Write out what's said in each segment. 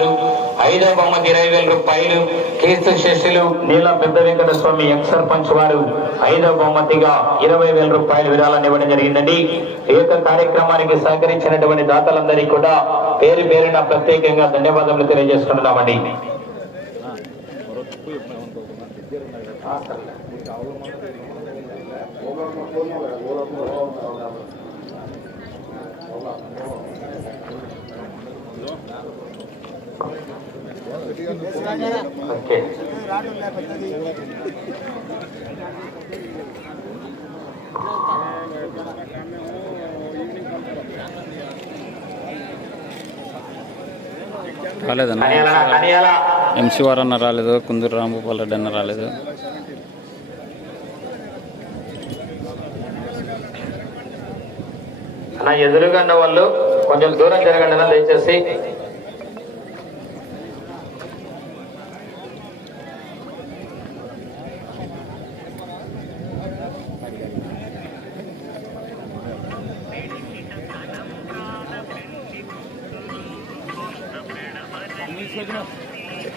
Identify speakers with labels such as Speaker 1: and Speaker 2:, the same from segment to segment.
Speaker 1: ఐదో బహుమతి ఇరవై వేల రూపాయలు. కీర్తి శిష్యులు నీలం పెద్ద వెంకట స్వామి ఎక్స్ సర్పంచ్ వారు ఐదో బహుమతిగా ఇరవై వేల రూపాయలు విరాళాన్ని ఇవ్వడం జరిగిందండి. ఈ యొక్క కార్యక్రమానికి సహకరించినటువంటి దాతలందరికీ కూడా పేరు పేరున ప్రత్యేకంగా ధన్యవాదములు తెలియజేసుకుంటున్నామండి. ఓకే.
Speaker 2: రాలేదన్న. ఎంసీఆర్ అన్న రాలేదు కుందూరు రాంభూపాల్ రెడ్డి అన్న రాలేదు.
Speaker 1: నా ఎదురుగా ఉన్న వాళ్ళు కొంచెం దూరం జరగండి అన్న దయచేసి.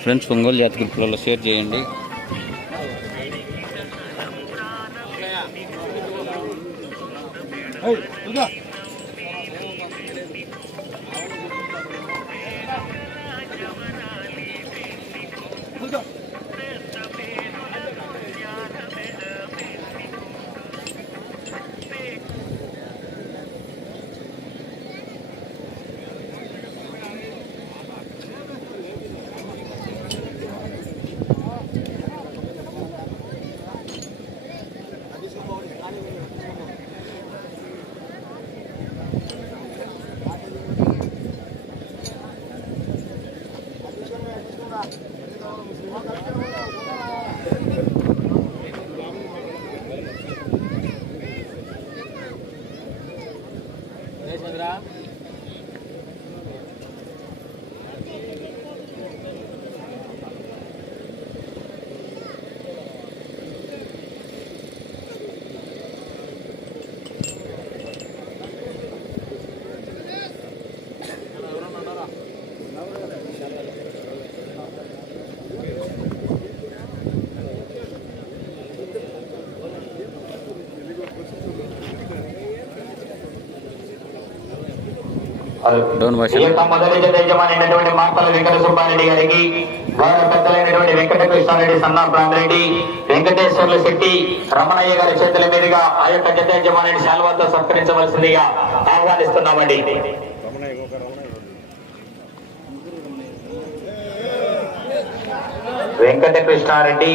Speaker 2: ఫ్రెండ్స్ ఒంగోలు జాతి గ్రూప్లలో షేర్ చేయండి.
Speaker 1: యజమానైనటువంటి మార్తల వెంకట సుబ్బారెడ్డి గారికి వారి పెద్దలైనటువంటి వెంకట కృష్ణారెడ్డి సన్నా ప్రాంతరెడ్డి వెంకటేశ్వర్ల శెట్టి రమణయ్య గారి చేతుల మీదుగా ఆ యొక్క జత యజమాని శాల్వాతో సత్కరించవలసిందిగా ఆహ్వానిస్తున్నామండి. వెంకట కృష్ణారెడ్డి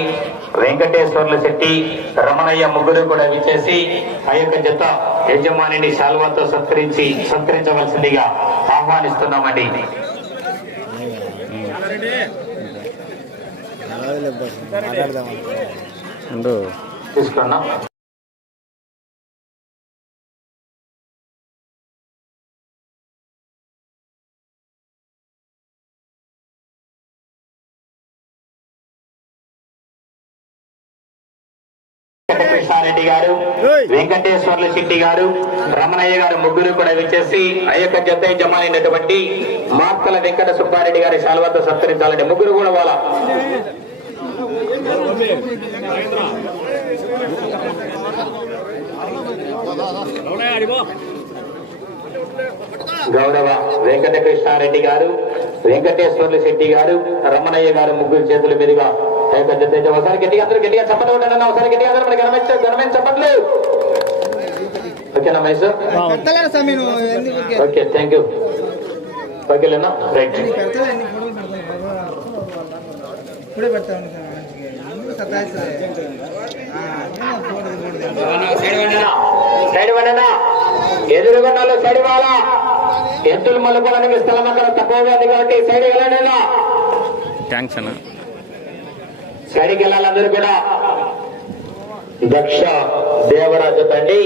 Speaker 1: వెంకటేశ్వర్ల శెట్టి రమణయ్య ముగ్గురు కూడా విచ్చేసి ఆ యొక్క జత యజమానిని శాల్వాతో సత్కరించి సత్కరించవలసిందిగా ఆహ్వానిస్తున్నామండి. తీసుకున్నాం. వెంకటకృష్ణారెడ్డి గారు వెంకటేశ్వర్ల శెట్టి గారు రమణయ్య గారు ముగ్గురు కూడా విచ్చేసి ఆ యొక్క జత జమైనటువంటి మార్తల వెంకట సుబ్బారెడ్డి గారి శాల్వతో సత్కరించాలంటే ముగ్గురు కూడా వాళ్ళ గౌరవ వెంకటకృష్ణారెడ్డి గారు వెంకటేశ్వర్ల శెట్టి గారు రమణయ్య గారు ముగ్గురు చేతుల మీదుగా ఒకసారి గట్టిగా అందరూ గట్టిగా చెప్పండి ఉండండి ఒకసారి గట్టిగా అందరూ మనకి గణమైన చెప్పట్లు ఓకేనా మైసూర్ ఓకే థ్యాంక్ యూ ఓకేలేనా రైట్
Speaker 3: ఇప్పుడే పెడతాను
Speaker 1: సైడ్ వాళ్ళ ఎద్దులు మలుకోవడానికి స్థలం అక్కడ తక్కువగా ఉంది కాబట్టి సైడ్ వెళ్ళండి
Speaker 2: థ్యాంక్స్ అన్న
Speaker 1: సైడ్కి వెళ్ళాలి అందరూ కూడా. దక్ష దేవరాజు తండ్రి.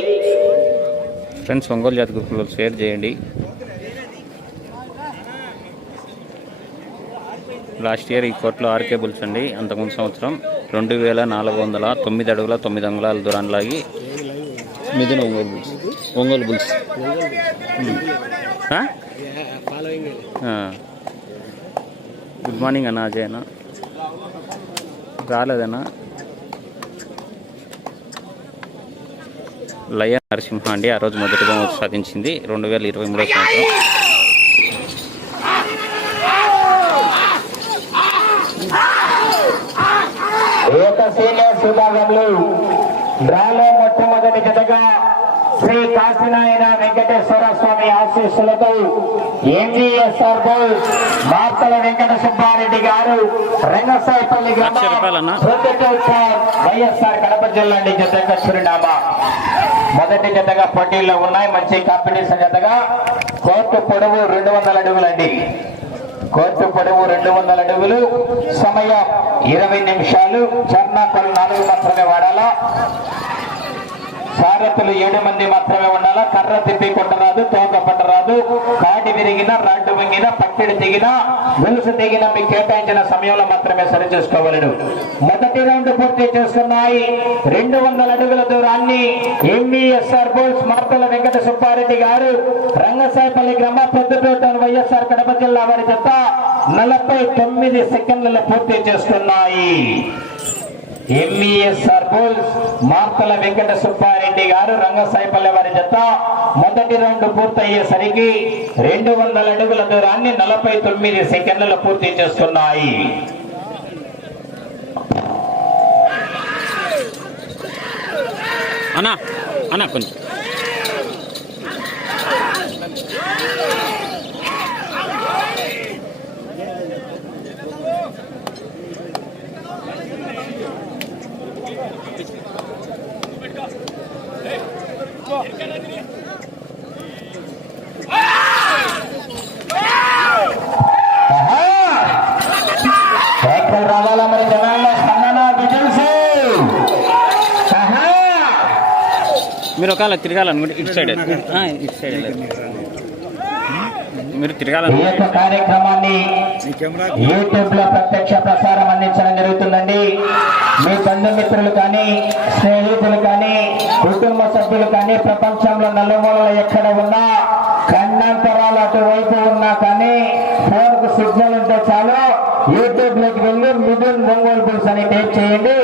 Speaker 2: ఫ్రెండ్స్ ఒంగోలు జాతి గ్రూప్లో షేర్ చేయండి. లాస్ట్ ఇయర్ ఈ కోర్టులో ఆర్కే బుల్స్ అండి. అంతకుముందు సంవత్సరం రెండు వేల నాలుగు వందల తొమ్మిది అడుగుల తొమ్మిది అంగుళాల దూరాన్ని లాగి Mithuna Ongole bulls Ongole bulls. Good morning అన్న అజయ్ అన్న. రాలేదనా లయ నరసింహ అండి ఆ రోజు మొదటి బహుమతి సాధించింది. రెండు వేల ఇరవై మూడో సంవత్సరం.
Speaker 1: ఏక సీనియర్స్ విభాగంలో డ్రాలో మొట్టమొదటి జతగా శ్రీ కాశీనాయ వెంకటేశ్వర స్వామి ఆశీస్సులతో ఎంజీఎస్ఆర్ బోల్ మార్తల వెంకట సుబ్బారెడ్డి గారు రంగసాయిపల్లి
Speaker 2: రూపాయలన్నా?
Speaker 1: వైఎస్ఆర్ కడప జిల్లా నుండి జతగా చిరునామా. మొదటి జతగా పోటీల్లో ఉన్నాయి. మంచి కాంపిటీషన్ జతగా కోర్టు పొడవు రెండు వందల అడుగులండి కోర్టు పొడవు రెండు వందల అడుగులు. సమయం ఇరవై నిమిషాలు. చర్నాపలు నాలుగు మాత్రమే వాడాలా. సారథులు ఏడు మంది మాత్రమే ఉండాలా? కర్ర తిప్పి కొట్టరాదు తోక పట్టరాదు. కాటి విరిగిన రాడ్డు వంగిన పట్టిడి తెగిన గొలుసు తెగిన మీకు కేటాయించిన సమయంలో మాత్రమే సరి చేసుకోవలను మొదటి రౌండ్ పూర్తి చేస్తున్నాయి రెండు వందల అడుగుల దూరాన్ని M E S R bulls Marthala Venkata Subbareddy garu Rangasayapalli గ్రామ పెద్దపేట వైఎస్ఆర్ కడప జిల్లా వారి చెత్త నలభై తొమ్మిది సెకండ్లలో పూర్తి చేస్తున్నాయి M E S R bulls Marthala Venkata Subbareddy garu Rangasayipalle వారి జత మొదటి రౌండ్ పూర్తయ్యేసరికి రెండు వందల అడుగుల దూరాన్ని నలభై తొమ్మిది సెకండ్లలో పూర్తి చేస్తున్నాయి.
Speaker 2: అన్నా అన్నా కొంచెం
Speaker 1: ఆహా! ఎక్కడ రావాలా మరి జనాల్లో స్పందన విజిల్స్ ఆహా!
Speaker 2: ఒకవేళ తిరగాలనుకుంటే ఇటు సైడ్ ఇటు సైడ్. మీరు
Speaker 1: యొక్క కార్యక్రమాన్ని యూట్యూబ్లో ప్రత్యక్ష ప్రసారం అందించడం జరుగుతుందండి. మీ బంధుమిత్రులు కానీ స్నేహితులు కానీ కుటుంబ సభ్యులు కానీ ప్రపంచంలో నలుమూలల ఎక్కడ ఉన్నా కన్నంతరాలు అటువైపు ఉన్నా కానీ ఫోన్కు సిగ్నల్ ఉంటే చాలు యూట్యూబ్లోకి వెళ్ళి మిథున్ ఒంగోలు బుల్స్ అని టైప్ చేయండి.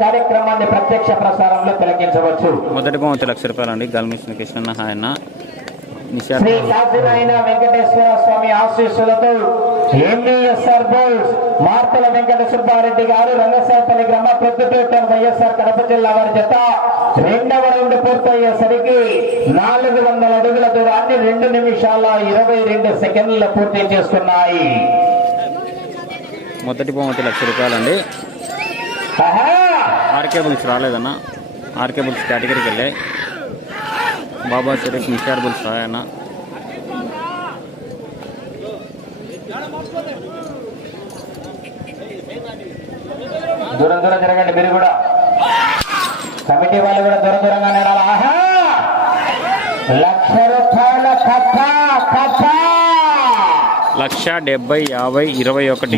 Speaker 1: కార్యక్రమాన్ని ప్రత్యక్ష ప్రసారంలో తిలకించవచ్చు.
Speaker 2: మొదటి బహుమతి లక్ష రూపాయలు అండి. గల్మిషన్ కృష్ణ ఆయన.
Speaker 1: శ్రీ కాశీనాయన వెంకటేశ్వర స్వామి ఆశీస్సులతో M B S R bulls Marthala Venkata Subbareddy garu Rangasapalli గ్రామ ప్రొద్దుటూట వైఎస్ఆర్ కడప జిల్లా వారి జత రెండవ రౌండ్ పూర్తయ్యేసరికి నాలుగు వందల అడుగుల దూరాన్ని రెండు నిమిషాల ఇరవై రెండు సెకండ్ల పూర్తి చేసుకున్నాయి
Speaker 2: మొదటి బహుమతి లక్ష రూపాయలు అండి.
Speaker 1: ఆహా!
Speaker 2: ఆర్కే బుల్స్ రాలేదన్న. ఆర్కే బుల్స్ కేటగిరీకి వెళ్ళాయి బాబా షరీఫ్ నిషార్ బుల్స్ రాయన్న.
Speaker 1: దూరం దూరం జరగండి మీరు కూడా. కమిటీ వాళ్ళు కూడా దూరం దూరంగా నడాలి ఆహా! లక్ష రూపాయల కథ కథ!
Speaker 2: లక్ష డెబ్బై యాభై ఇరవై ఒకటి.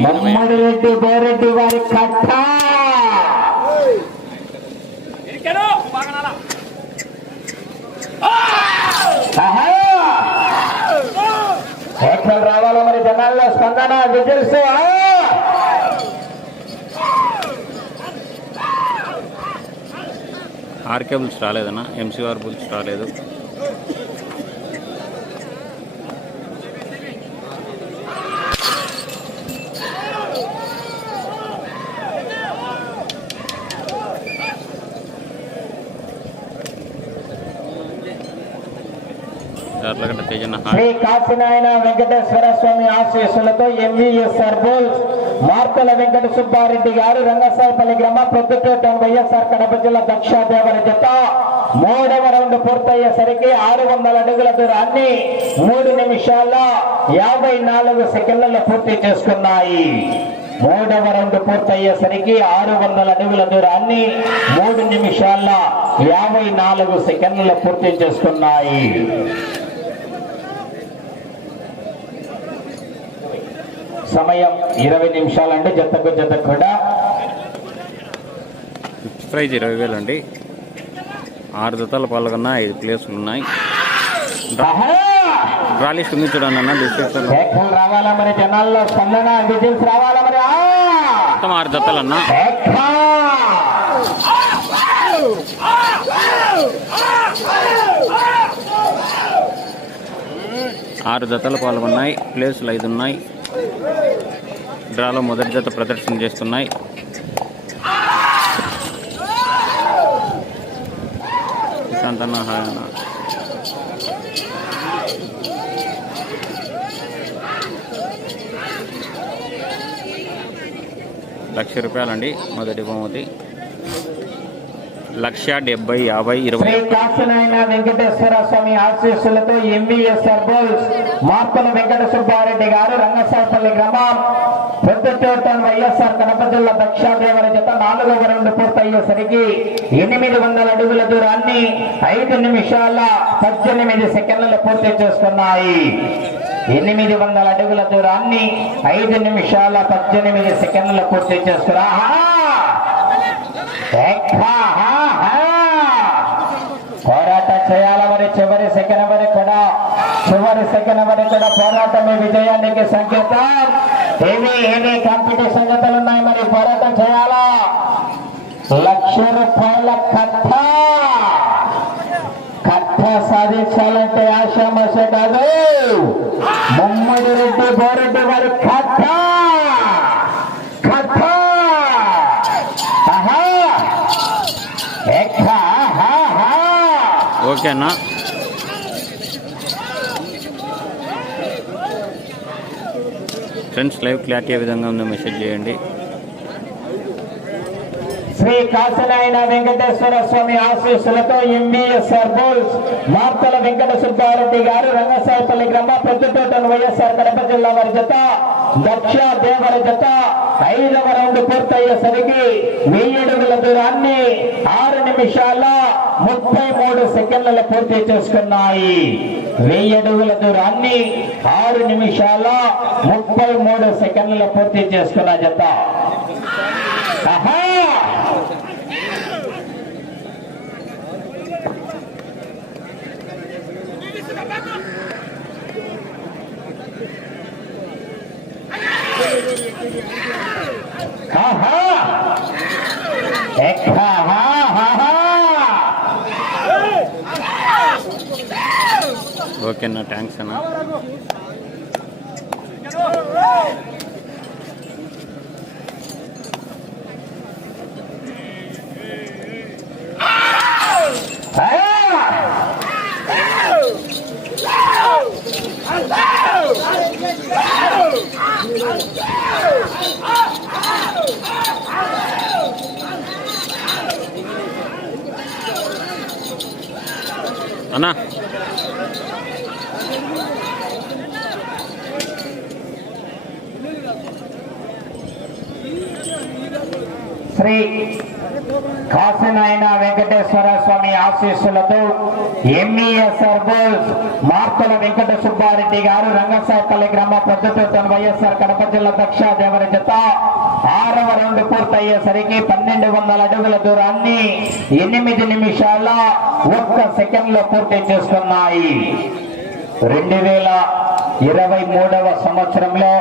Speaker 1: రెడ్డి బోరెడ్డి వారి కథ ఆహా! ఎక్కడ రావాలో మరి తెలంగాణ విజిల్స్
Speaker 2: ఆర్కే బుల్స్ రాలేదన్నా ఎంసీఆర్ బుల్స్ రాలేదు.
Speaker 1: శ్రీ కాశీనాయన వెంకటేశ్వర స్వామి ఆశీస్సులతో ఎంవీఎస్ సర్బోల్ మార్తల వెంకట సుబ్బారెడ్డి గారు రంగసాయపల్లి గ్రామ ప్రొద్దుటూట వైఎస్ఆర్ కడప జిల్లా దక్షాదేవర జత. మూడవ రౌండ్ పూర్తయ్యేసరికి ఆరు వందల అడుగుల దూరాన్ని మూడు నిమిషాల యాభై నాలుగు సెకండ్లలో పూర్తి చేసుకున్నాయి. మూడవ రౌండ్ పూర్తయ్యేసరికి ఆరు వందల అడుగుల దూరాన్ని మూడు నిమిషాల యాభై నాలుగు సెకండ్లలో పూర్తి చేసుకున్నాయి. సమయం ఇరవై నిమిషాలండి జతకు జత కూడా.
Speaker 2: ప్రైజ్ ఇరవై వేలు అండి ఆరు జతలు పాల్గొన్న ఐదు ప్లేసులు ఉన్నాయి! ట్రాలీ స్విమ్మి చూడండి అన్న
Speaker 1: రావాలా మరి జనాల్లో స్పందన విజిల్స్ రావాలా మరి!
Speaker 2: మొత్తం ఆరు జతలు అన్న! ఆరు జతలు పాల్గొన్నాయి ప్లేసులు ఐదు ఉన్నాయి. డ్రాలో మొదటి జత ప్రదర్శన చేస్తున్నాయి. ప్రశాంత్ అన్న. లక్ష రూపాయలండి మొదటి బహుమతి. లక్ష డెబ్బై యాభై ఇరవై
Speaker 1: శ్రీ కాశీనాయన వెంకటేశ్వర స్వామి ఆశీస్సులతో ఎంబీఎస్ బోల్స్ మార్పుల వెంకట సుబ్బారెడ్డి గారు రంగసాపల్లి గ్రామం పెద్దతోటన్ వైఎస్ఆర్ కడప జిల్లా దక్షాదేవర జత నాలుగవ రౌండ్ పూర్తయ్యేసరికి ఎనిమిది వందల అడుగుల దూరాన్ని ఐదు నిమిషాల పద్దెనిమిది సెకండ్లు పూర్తి చేసుకున్నాయి. ఎనిమిది వందల అడుగుల దూరాన్ని ఐదు నిమిషాల పద్దెనిమిది సెకండ్లు పూర్తి చేసుకున్నా పోరాటం చేయాల మరి చివరి సెకండ్ వరకు కూడా చివరి సెకండ్ పోరాటమే విజయానికి సంకేతం. ఏమి ఏమి కాంపిటీషన్ జతలు ఉన్నాయి మరి పోరాటం చేయాలా? లక్ష రూపాయల కథ కథ సాధించాలంటే ఆశామశ కాదు. ముమ్మడి రెడ్డి బోరెడ్డి గారి కథ కథ ఓకేనా ఎక్కా హా హా
Speaker 2: ఓకే అన్న ఫ్రెండ్స్ లైవ్ క్లారిటీ ఏ విధంగా ఉందో మెసేజ్ చేయండి.
Speaker 1: శ్రీ కాశనాయన వెంకటేశ్వర స్వామి ఆశీస్సులతో ఎంబీఎస్ఆర్ బోల్స్ వార్తల వెంకట సుబ్బారెడ్డి గారు రంగసాయపల్లి గ్రామ పెద్దతోటను వైఎస్ఆర్ కడప జిల్లా వారి జత దక్ష దేవర జత ఐదవ రౌండ్ పూర్తయ్యేసరికి వెయ్యడుగుల దూరాన్ని ఆరు నిమిషాల ముప్పై మూడు సెకండ్లలో పూర్తి చేసుకున్నాయి. వెయ్యి అడుగుల దూరాన్ని ఆరు నిమిషాల ముప్పై మూడు సెకండ్ల పూర్తి చేసుకున్న జత. ఆహా!
Speaker 2: ఓకే థ్యాంక్స్ అన్న. అన్నా.
Speaker 1: శ్రీ కాశీనాయన వెంకటేశ్వర స్వామి ఆశీస్సులతో M E S R bulls Marthala Venkata Subbareddy garu Rangasayapalli గ్రామ పొద్దుతోటం వైఎస్ఆర్ కడప జిల్లా దక్ష దేవరి జత ఆరవ రౌండ్ పూర్తయ్యేసరికి పన్నెండు వందల అడుగుల దూరాన్ని ఎనిమిది నిమిషాల ఒక్క సెకండ్లో పూర్తి చేస్తున్నాయి. రెండు వేల ఇరవై మూడవ సంవత్సరంలో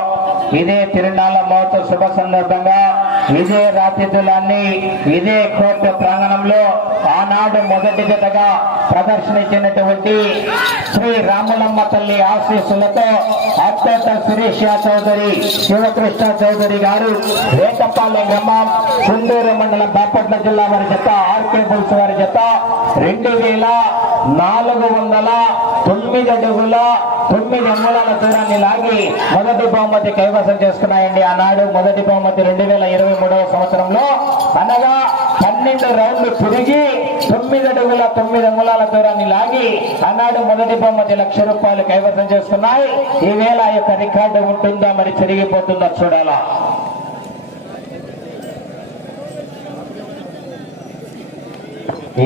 Speaker 1: ఇదే తిరునాళ్ళ మహోత్సవ శుభ సందర్భంగా ఇదే రాతిథులన్నీ ఇదే కోర్టు ప్రాంగణంలో ఆనాడు మొదటి జతగా ప్రదర్శన ఇచ్చినటువంటి శ్రీ రాములమ్మ తల్లి ఆశీస్సులతో అత్యంత సురేష్ చౌదరి శివకృష్ణ చౌదరి గారు రేటపాలెం గ్రామం కుందూరు మండలం బాపట్ల జిల్లా వారి జత ఆర్కే బుల్స్ వారి జత రెండు వేల నాలుగు వందల తొమ్మిది అడుగుల తొమ్మిది అంగుళాల దూరాన్ని లాగి మొదటి బహుమతి కైవసం చేసుకున్నాయండి. ఆనాడు మొదటి బహుమతి రెండు వేల ఇరవై మూడవ సంవత్సరంలో అనగా పన్నెండు రౌండ్లు తిరిగి తొమ్మిది అడుగుల తొమ్మిది అంగుళాల దూరాన్ని లాగి ఆనాడు మొదటి బహుమతి లక్ష రూపాయలు కైవసం చేసుకున్నాయి. ఈ వేళ ఆ యొక్క రికార్డు ఉంటుందా? మరి తిరిగిపోతుందా? చూడాలా.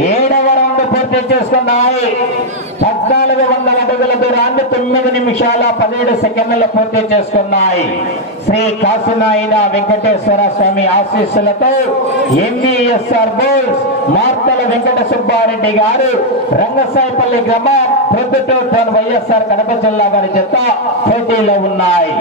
Speaker 1: ఏడవ రౌండ్ పూర్తి చేసుకున్నాయి. పద్నాలుగు వందల అడుగుల దూరాన్ని తొమ్మిది నిమిషాల పదిహేడు సెకండ్ల పూర్తి చేసుకున్నాయి. శ్రీ కాశీనాయన వెంకటేశ్వర స్వామి ఆశీస్సులతో M B S R bulls Marthala Venkata Subbareddy garu Rangasayipalli గ్రామం ప్రొద్దుటూరు వైఎస్ఆర్ కడప జిల్లా వారి జత పోటీలో ఉన్నాయి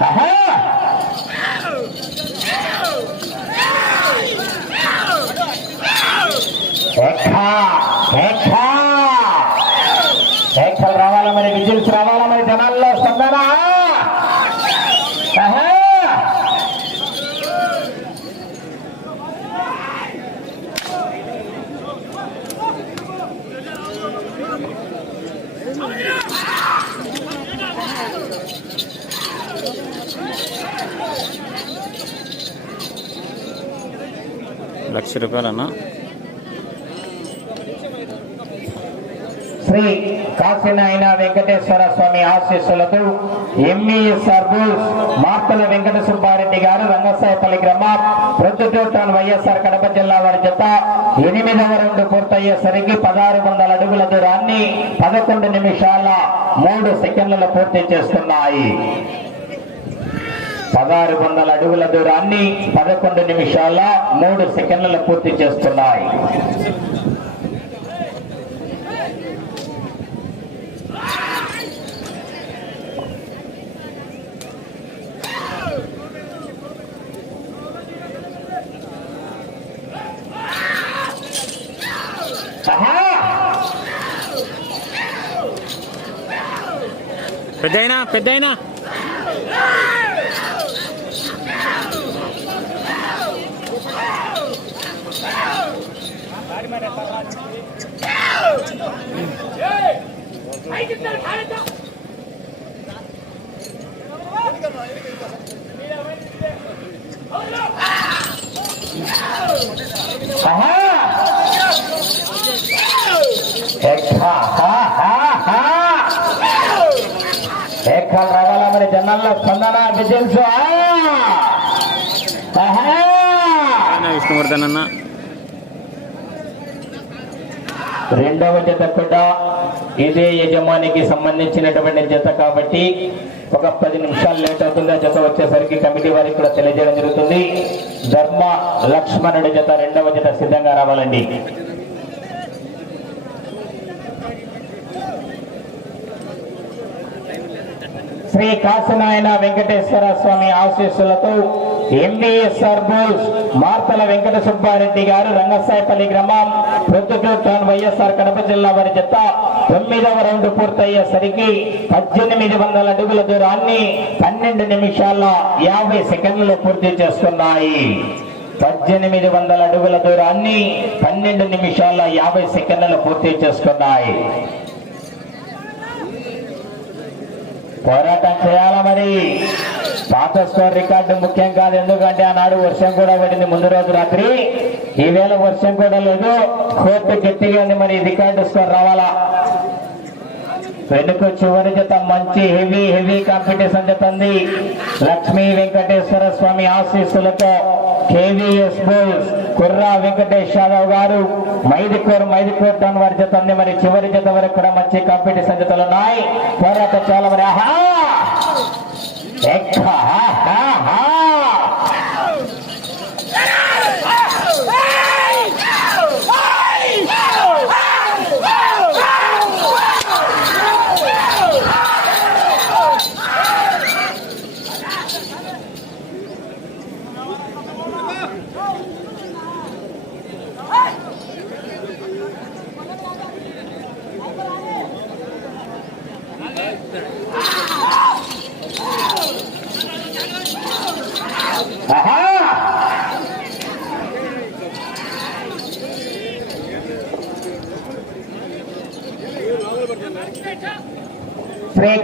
Speaker 1: ఆహా! ఎక్కా! ఎక్కా! ఎక్కలు రావాలా మరి? విజిల్స్ రావాలా మరి? జనాల్లో స్పందన?
Speaker 2: లక్ష రూపాయలన్నా?
Speaker 1: శ్రీ కాశీనాయన వెంకటేశ్వర స్వామి ఆశీస్సులతో ఎంఈఎస్ఆర్ బుల్స్ మార్తల వెంకట సుబ్బారెడ్డి గారు రంగస్థాయిపల్లి గ్రామం ప్రొద్దుటూటాన్ వైఎస్ఆర్ కడప జిల్లా వారి జత ఎనిమిదవ రౌండ్ పూర్తయ్యేసరికి పదహారు వందల అడుగుల దూరాన్ని పదకొండు నిమిషాల మూడు సెకండ్లలో పూర్తి చేస్తున్నాయి. పదహారు వందల అడుగుల దూరాన్ని పదకొండు నిమిషాల మూడు సెకండ్లలో పూర్తి చేస్తున్నాయి.
Speaker 2: పెద్దయినా పెద్దయినా
Speaker 1: ఆహా! జనాల్లో స్పందన విజిల్స్! ఆహా!
Speaker 2: విష్ణువర్ధన్ అన్న.
Speaker 1: రెండవ జత కూడా ఇదే యజమానికి సంబంధించినటువంటి జత కాబట్టి ఒక పది నిమిషాలు లేట్ అవుతుంది. ఆ జత వచ్చేసరికి కమిటీ వారికి కూడా తెలియజేయడం జరుగుతుంది. ధర్మ లక్ష్మణుడి జత రెండవ జత సిద్ధంగా రావాలండి. శ్రీ కాశనాయన వెంకటేశ్వర స్వామి ఆశీస్సులతో M B S R bulls Marthala Venkata Subbareddy garu Rangasayapalli గ్రామం ప్రొద్దుటూరు వైఎస్ఆర్ కడప జిల్లా వారి జత తొమ్మిదవ రౌండ్ పూర్తయ్యేసరికి పద్దెనిమిది వందల అడుగుల దూరాన్ని పన్నెండు నిమిషాల యాభై సెకండ్లు పూర్తి చేస్తున్నాయి. పద్దెనిమిది వందల అడుగుల దూరాన్ని పన్నెండు నిమిషాల యాభై సెకండ్లు పూర్తి చేసుకున్నాయి పోరాటం చేయాలా మరి? పాత స్కోర్ రికార్డు ముఖ్యం కాదు. ఎందుకంటే ఆనాడు వర్షం కూడా పడింది ముందు రోజు రాత్రి. ఈవేళ వర్షం కూడా లేదు. కోర్టు గట్టిగా ఉంది మరి. రికార్డు స్కోర్ రావాలా? వెనుక చివరి జత మంచి హెవీ హెవీ కాంపిటీషన్ జత ఉంది. లక్ష్మీ వెంకటేశ్వర స్వామి ఆశీస్సులతో K V S bulls Kurra Venkatesh Yadav garu Mydukur Mydukur town వారి జత ఉంది. మరి చివరి జత వరకు కూడా మంచి కాంపిటీషన్ జతలు ఉన్నాయి. పోరాట చాలా మరి. ఆహా.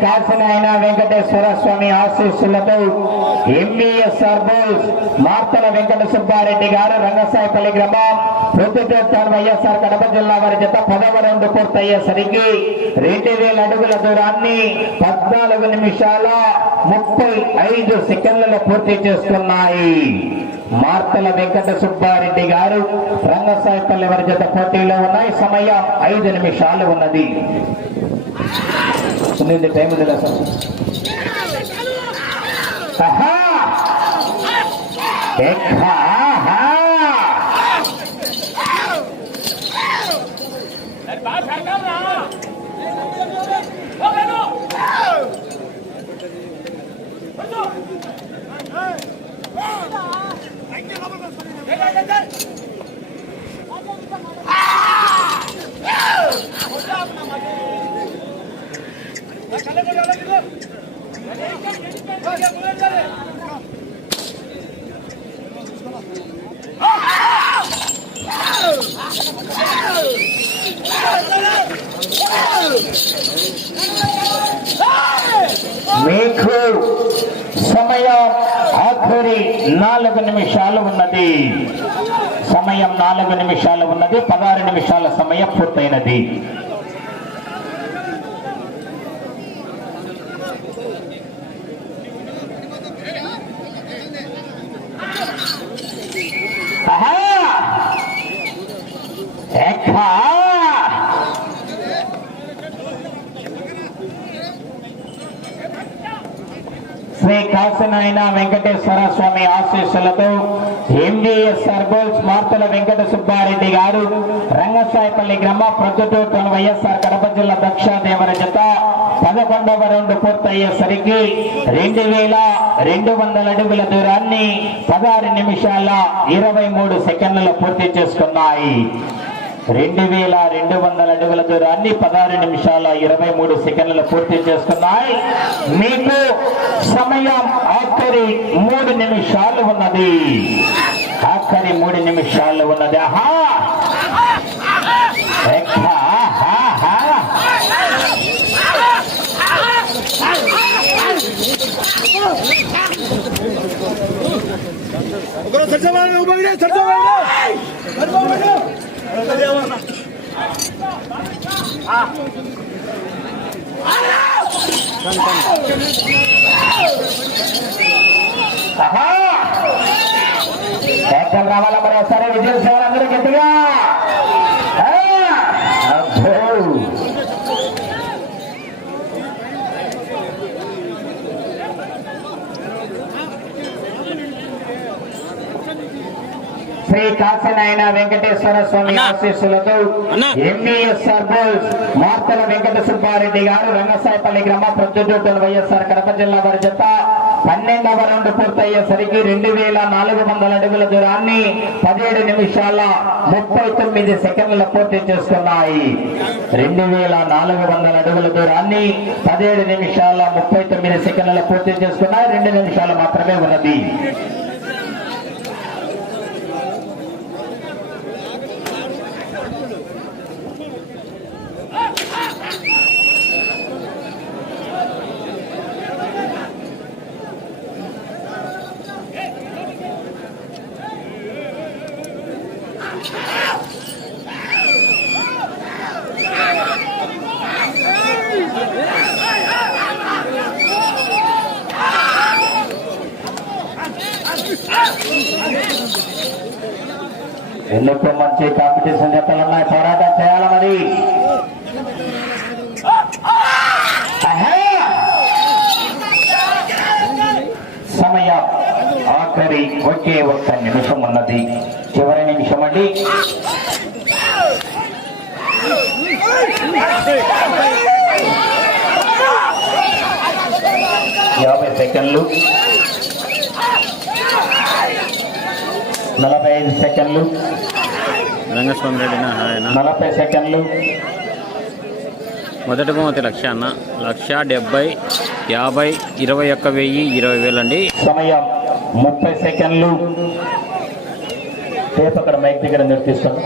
Speaker 1: కాసిన కాశీనాయన వెంకటేశ్వర స్వామి ఆశీస్సులతో ఎంబీఎస్ బోస్ మార్తల వెంకట సుబ్బారెడ్డి గారు రంగసాయపల్లి గ్రామం ప్రొద్దుటూరు వైఎస్ఆర్ కడప జిల్లా వారి జత పదవ రౌండ్ పూర్తయ్యేసరికి రెండు వేల అడుగుల దూరాన్ని పద్నాలుగు నిమిషాల ముప్పై ఐదు సెకండ్లలో పూర్తి చేస్తున్నాయి మార్తల వెంకట సుబ్బారెడ్డి గారు రంగసాయపల్లి వారి జత పోటీలో ఉన్నాయి. సమయం ఐదు నిమిషాలు ఉన్నది. ఉంది టైం ఉంది సార్. ఆహా! ఎక్కా! ఆహా! మీకు సమయం ఆఖరి నాలుగు నిమిషాలు ఉన్నది. సమయం నాలుగు నిమిషాలు ఉన్నది పదహారు నిమిషాల సమయం పూర్తయినది ఆహా! ఎక్కా! శ్రీ కాశీనాయన వెంకటేశ్వర స్వామి ఆశీస్సులతో ఎంబీఎస్ఆర్ సర్బోల్స్ మార్తల వెంకట సుబ్బారెడ్డి గారు రంగసాయిపల్లి గ్రామ ప్రొద్దుటూరు వైఎస్ఆర్ కడప జిల్లా దక్షాదేవర జత పదకొండవ రౌండ్ పూర్తయ్యేసరికి రెండు వేల రెండు వందల అడుగుల దూరాన్ని పదహారు నిమిషాల ఇరవై మూడు సెకండ్లలో పూర్తి చేసుకున్నాయి. రెండు వేల రెండు వందల అడుగుల దూరాన్ని పదహారు నిమిషాల ఇరవై మూడు సెకండ్లు పూర్తి చేస్తున్నాయి మీకు సమయం ఆఖరి మూడు నిమిషాలు ఉన్నది. ఆఖరి మూడు నిమిషాలు ఉన్నది. ఆహా!
Speaker 4: ఒకరు
Speaker 1: రావాలా మరి ఒకసారి విజయం సేవలందరూ గట్టిగా ఆ, అబ్బో. శ్రీ కాశీనాయన వెంకటేశ్వర స్వామి ఆశీస్సులతో ఎంఈఎస్ఆర్ బోల్స్ మార్తల వెంకట సుబ్బారెడ్డి గారు రంగసాయపల్లి గ్రామ ప్రొద్దుటూరు వైఎస్ఆర్ కడప జిల్లా వారి జత పన్నెండవ రౌండ్ పూర్తయ్యేసరికి రెండు వేల నాలుగు వందల అడుగుల దూరాన్ని పదిహేడు నిమిషాల ముప్పై తొమ్మిది సెకండ్ల పూర్తి చేసుకున్నాయి. రెండు వేల నాలుగు వందల అడుగుల దూరాన్ని పదిహేడు నిమిషాల ముప్పై తొమ్మిది సెకండ్ల పూర్తి చేసుకున్నాయి. రెండు నిమిషాలు మాత్రమే ఉన్నది ఎందుకు మంచి కాంపిటీషన్ జతలు ఉన్నాయి పోరాటం చేయాలి మరి ఆహా! సమయం ఆఖరి ఒకే ఒక్క నిమిషం ఉన్నది. చివరి నిమిషం అండి. యాభై సెకండ్లు. నలభై ఐదు సెకండ్లు.
Speaker 2: రంగస్వామి రెడ్డినా
Speaker 1: నలభై సెకండ్లు.
Speaker 2: మొదటి బహుమతి లక్ష అన్న. లక్ష డెబ్బై యాభై ఇరవై ఒక్క వెయ్యి ఇరవై వేలండి.
Speaker 1: సమయం. ముప్పై సెకండ్లు. టేప్ అక్కడ మైక్ దగ్గర నిర్తిస్తాను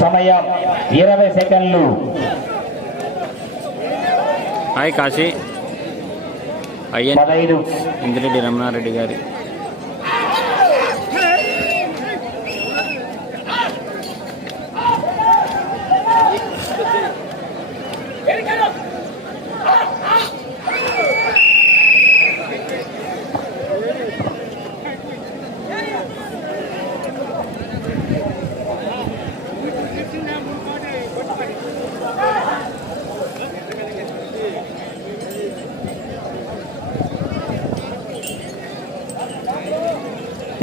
Speaker 1: సమయం ఇరవై సెకండ్లు.
Speaker 2: హాయ్ కాశీ. అయ్యన్.
Speaker 1: పదహైదు.
Speaker 2: ఇందిరెడ్డి రమణారెడ్డి గారి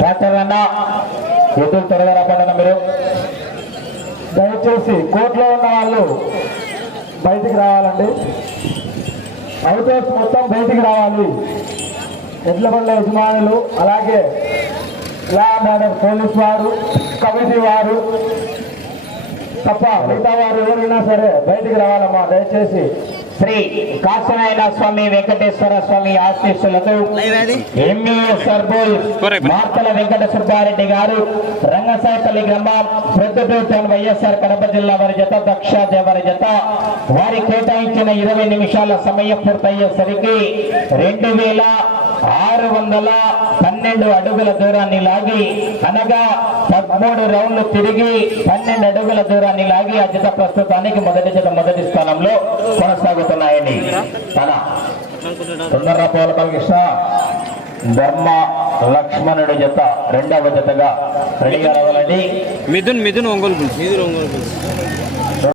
Speaker 1: డాక్టర్ అన్న ఎదురు త్వరగా రాపండి మీరు
Speaker 4: దయచేసి కోర్టులో ఉన్న వాళ్ళు బయటికి రావాలండి. అవుటర్స్ మొత్తం బయటికి రావాలి. ఎడ్ల బండ్ల యజమానులు అలాగే లా అండ్ ఆర్డర్ పోలీస్ వారు కమిటీ వారు తప్ప మిగతా వారు ఎవరైనా సరే బయటికి రావాలమ్మా. దయచేసి
Speaker 1: శ్రీ కాశనాయన స్వామి వెంకటేశ్వర స్వామి ఆశీస్సులతో సర్బోల్ మార్తల వెంకట సుబ్బారెడ్డి గారు రంగసాయపల్లి గ్రామం ప్రొద్దుటూరు వైఎస్ఆర్ కడప జిల్లా వారి జత దక్షాదే వారి జత. వారి కేటాయించిన ఇరవై నిమిషాల సమయం పూర్తయ్యేసరికి రెండు వేల ఆరు వందల పన్నెండు అడుగుల దూరాన్ని లాగి అనగా పదమూడు రౌండ్లు తిరిగి పన్నెండు అడుగుల దూరాన్ని లాగి ఆ జత ప్రస్తుతానికి మొదటి జత మొదటి స్థానంలో కొనసాగుతున్నాయండి. తన తొందర పోలకల కృష్ణ ధర్మ లక్ష్మణుడి జత రెండవ జతగా రెడీగా రావాలండి.
Speaker 2: మిథున్ మిథున్ ఒంగోలు మిథున్ ఒంగోలు